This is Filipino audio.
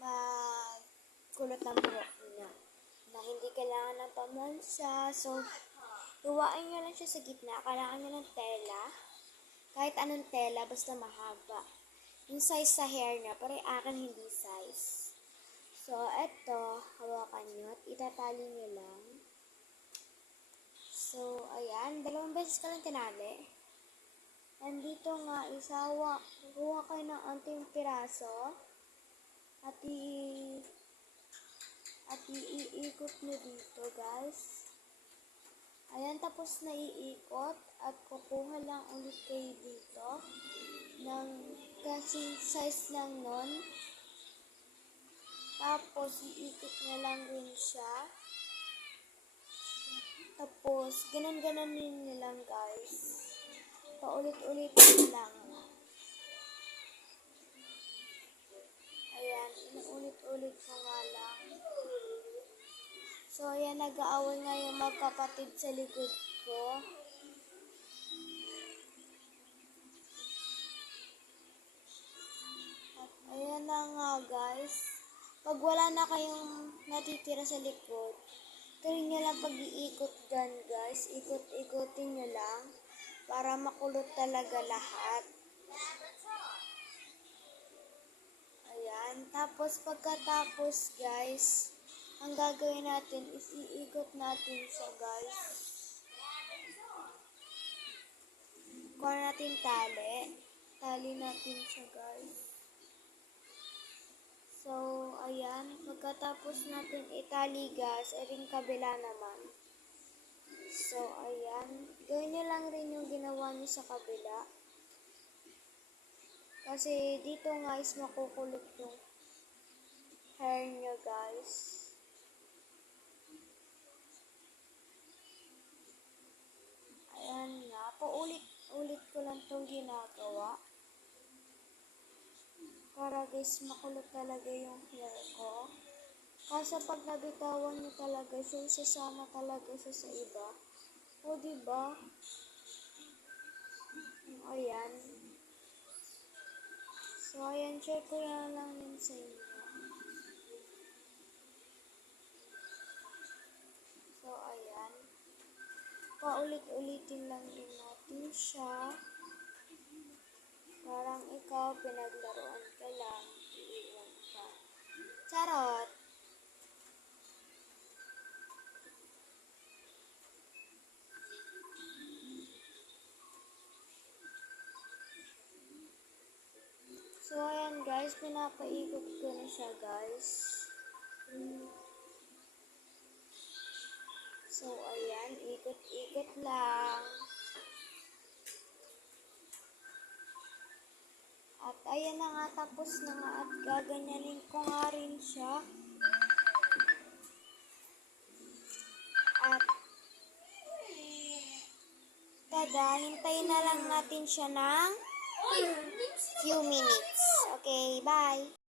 magkulot ng buhok niya. Na hindi kailangan ng pamansa. So, luwain nyo lang siya sa gitna. Kailangan nyo ng tela. Kahit anong tela, basta mahaba. Yung size sa hair niya, pero yung akin hindi size. So, eto, hawakan nyo at itatali nyo lang. So, ayan, 2 beses ka lang tinali. And dito nga, kuha kayo ng anting piraso at iikot nyo dito, guys. Ayan, tapos na iikot at kukuha lang ulit kayo dito ng kasing size lang nun. Tapos, iikot nyo lang rin siya. Tapos, ganon-ganonin nyo lang, guys. Paulit-ulitin lang. Ayan, inuulit-ulit ko nga lang. So, ayan, nag-aaway nga yung magkapatid sa likod ko. At ayan na nga, guys. Pag wala na kayong natitira sa likod, tuloy nyo lang pag-iikot dyan, guys. Ikot-ikotin nyo lang para makulot talaga lahat. Ayan. Tapos, pagkatapos, guys, ang gagawin natin is iikot natin siya, guys. Kuha natin tali. Tali natin siya, guys. So, ayan. Pagkatapos natin itali, guys, ay ring kabila naman. So, ayan. Gawin nyo lang rin yung ginawa nyo sa kabila. Kasi dito nga is makukulot yung hair nyo, guys. Ayan nga. Paulit-ulit ko lang itong ginagawa. Para guys, makulot talaga yung hair ko. Kasi pag nabitawan nyo talaga siya, sasama talaga siya sa iba. O, diba? Ayan. So, ayan, share ko yan lang yun sa inyo. So, ayan. Paulit-ulitin lang din natin siya. Parang ikaw, pinaglaruan ka lang, iiwan ka. Charot! So, ayan guys, pinapaikot ko na siya, guys. So, ayan, ikot-ikot lang. At ayan na nga, tapos na nga at gaganyanin ko nga rin siya. At tada, hintayin na lang natin siya ng few minutes. Okay, bye!